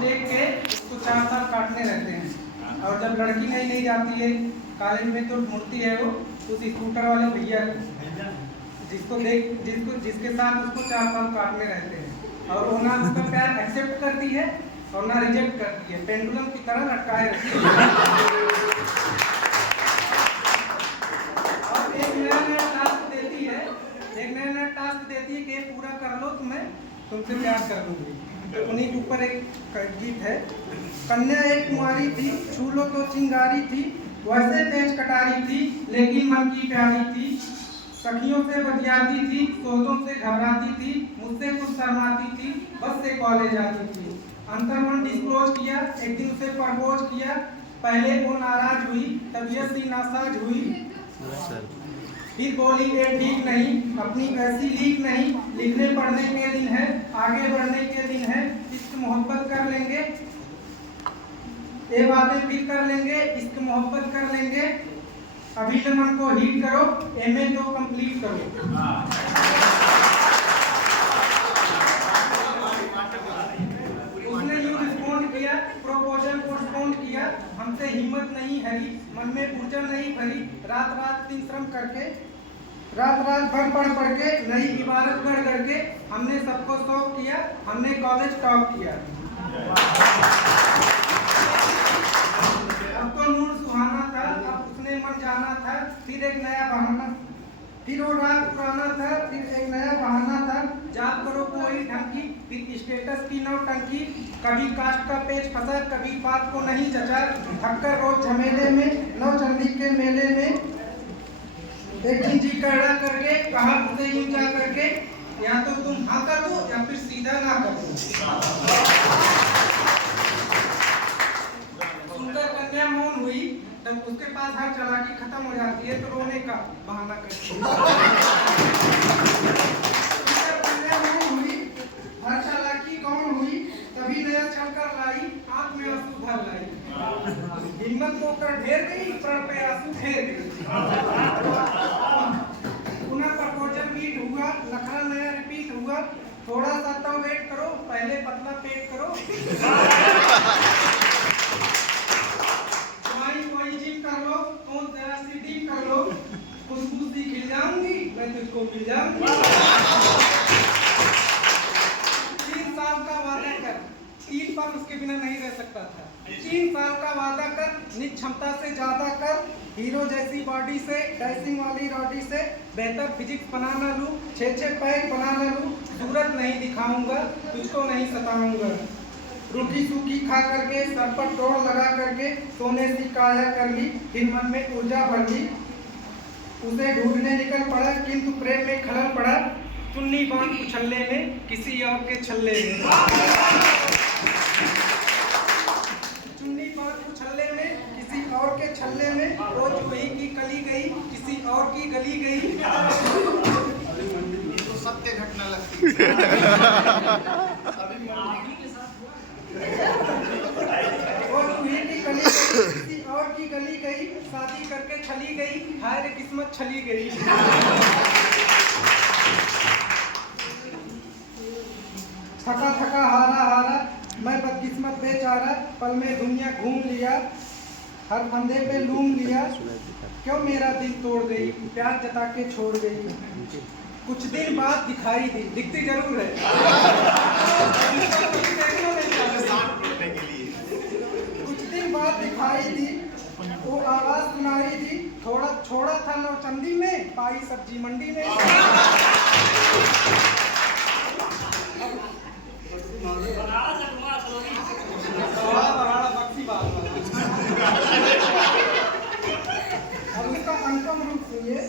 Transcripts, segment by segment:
देख के उसको 4 साल काटने रहते हैं। और जब लड़की नहीं जाती है कॉलेज में तो ढूंढती है वो उस स्कूटर वाले भैया को जिसके साथ उसको 4 साल काटने रहते हैं। और वो ना उसका प्यार एक्सेप्ट करती है और ना रिजेक्ट करती है, पेंडुलम की तरह लटकाए रखती है। और एक नया टास्क देती है कि ये पूरा कर लो तो मैं तुमसे प्यार कर लूंगी। तो उन्हीं के ऊपर एक गीत है। कन्या एक कुंवारी थी, छू लो तो चिंगारी थी, वैसे तेज कटारी थी लेकिन मन की प्यारी थी। सखियों से बतियाती थी, सोचों से घबराती थी, मुझसे कुछ शर्माती थी, बस से कॉलेज आती थी। अंतर्मन डिस्क्लोज किया, एक दिन उसे प्रपोज किया, पहले वो नाराज हुई, तबीयत सी नासाज हुई, फिर बोली ये ठीक नहीं, अपनी ऐसी लीक नहीं, लिखने पढ़ने के दिन है, आगे बढ़ने के दिन है, इश्क मोहब्बत कर लेंगे, ये बातें फिर कर लेंगे, इश्क मोहब्बत कर लेंगे, अभी तो मन को हीट करो, एमए तो कंप्लीट करो। उसने यूं रिस्पॉन्ड किया, प्रपोजल पोस्टपोन किया, हमसे हिम्मत नहीं हरी, मन में ऊर्जा नहीं भरी, रात रात दिन श्रम करके, रात रात भर पढ़ के, नई इबारत गढ़ के, हमने सबको शौक किया, हमने कॉलेज टॉप किया। अब तो मूड सुहाना था, अब उसने मन जाना था, फिर एक नया बहाना, फिर वो रात पुराना था, फिर एक नया बहाना था, जाप करो कोई ढंग की, फिर स्टेटस की नौटंकी, कभी कास्ट का पेज फंसा, कभी बात को नहीं चचा, थककर रोज झमेले में, नवचंडी के मेले में, एक दिन जी करड़ा करके कहा उसे यूं जा करके, या तो तुम हाँ कर दो या फिर सीधा ना कर दो। सुनकर कन्या मौन हुई, जब उसके पास हर चालाकी खत्म हो जाती है तो रोने का बहाना करती है। कन्या मौन हुई, हर चालाकी कौन हुई, तभी नया छल कर लाई, आंख में आंसू भर लाई, हिम्मत को कर ढेर गई, प्राण पे आंसू ढेर गई। पुनः प्रपोजल मीट हुआ, लखना नया रिपीट हुआ, थोड़ा सा तो वेट करो, पहले पतला पेट करो, कोई जिम कर लो, तो जरा सी डीप कर लो, खुशबू सी खिल जाऊंगी, मैं तुझको मिल जाऊंगी। 3 साल का वादा कर, 3 पर उसके बिना नहीं रह सकता था, 3 साल का वादा कर, निज क्षमता से ज्यादा कर, हीरो जैसी बॉडी से, डैशिंग वाली रॉडी से, बेहतर फिजिक्स बना ना लूं, 6 पैक बना ना लूं, सूरत नहीं दिखाऊंगा, तुझको नहीं सताऊंगा, रूखी सूखी खा करके, सर पर तोड़ लगा करके, सोने सी काया कर ली, फिर मन में ऊर्जा भर ली, उसे ढूंढने निकल पड़ा, किंतु प्रेम में खलल पड़ा, चुन्नी बांध उछलने में, किसी और के छल्ले में, चुन्नी बांध उछलने में, किसी और के छल्ले में, वो जूही की कली गई, किसी और की गली गई। तो सत्य घटना लगती वो जूही की कली गई, किसी और की गली गई, शादी करके छली गई, हाय रे किस्मत छली गई। थका थका हारा हारा, मैं बदकिस्मत बेचारा, पल में दुनिया घूम लिया, हर फंदे पे लूम लिया, क्यों मेरा दिल तोड़ गई, प्यार जता के छोड़ गई, कुछ दिन बाद दिखाई दी, दिखती जरूर है, कुछ दिन बाद दिखाई दी, वो आवाज सुनाई दी, थोड़ा छोड़ा था नौचंदी में, पाई सब्जी मंडी में। अब उसका अनुपम रूप सुनिए,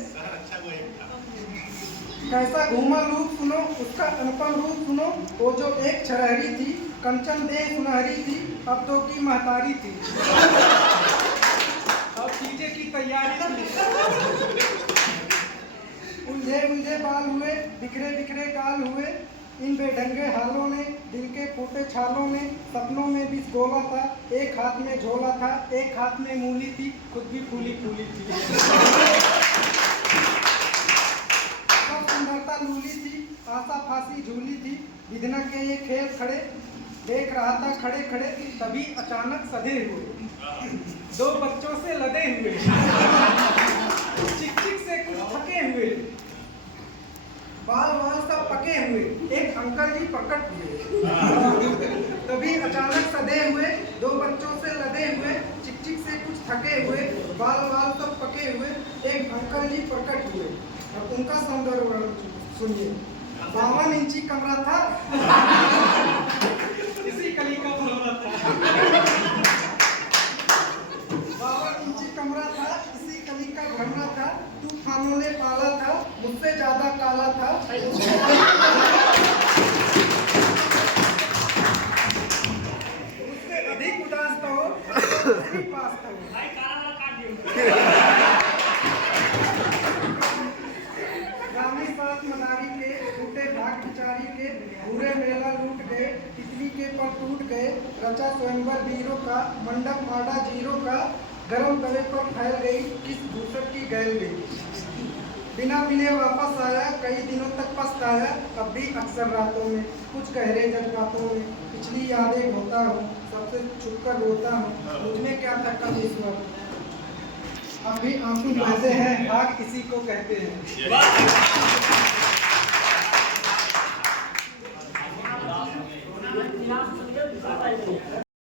कैसा घूमा रूप सुनो, उसका अनुपम रूप सुनो, वो जो एक छरहरी थी, कंचन दे सुनहरी थी, अब तो की महतारी थी, और चीजे की तैयारी थी, उलझे उलझे बाल हुए, बिखरे बिखरे गाल हुए, इन बेढंगे हालों ने, दिल के फूटे छालों ने, सपनों में भी गोला था, एक हाथ में झोला था, एक हाथ में मूली थी, खुद भी फूली फूली थी, सुंदरता लूली थी, आशा फांसी झूली थी, विधना के ये खेल खड़े, देख रहा था खड़े खड़े, तभी अचानक सधे हुए, दो बच्चों से लदे हुए, चिक चिक से कुछ थके हुए, बाल बाल सब पके हुए, एक अंकल जी प्रकट हुए। तभी अचानक सधे हुए, दो बच्चों से लदे हुए, चिक चिक से कुछ थके हुए, बाल बाल सब पके हुए, एक अंकल जी प्रकट हुए। अब उनका सौंदर्य वर्णन सुनिए। 52 इंची कमरा था, इसी कली का भरना था। 52 इंची कमरा था, इसी कली का भरना था, तूफानों ने पाला था, मुझसे ज्यादा काला था, मुझसे अधिक उदास था वो, पास था वो। रामी साथ मनारी के, टूटे भाग बिचारी के, पूरे मेला लूट गए, तितली के पर टूट गए, रचा स्वयंवर वीरों का, मंडप माड़ा जीरो का, गरम तवे पर फैल गई, किस दूसर की गैल गई। बिना मिले वापस आया, कई दिनों तक पछताया, अब भी अक्सर रातों में, कुछ गहरे जज्बातों में, पिछली यादें होता हूँ, सबसे छुपकर रोता हूँ, मुझमें क्या था कब ईश्वर, अब भी आंसू बहते हैं, भाग किसी को कहते हैं।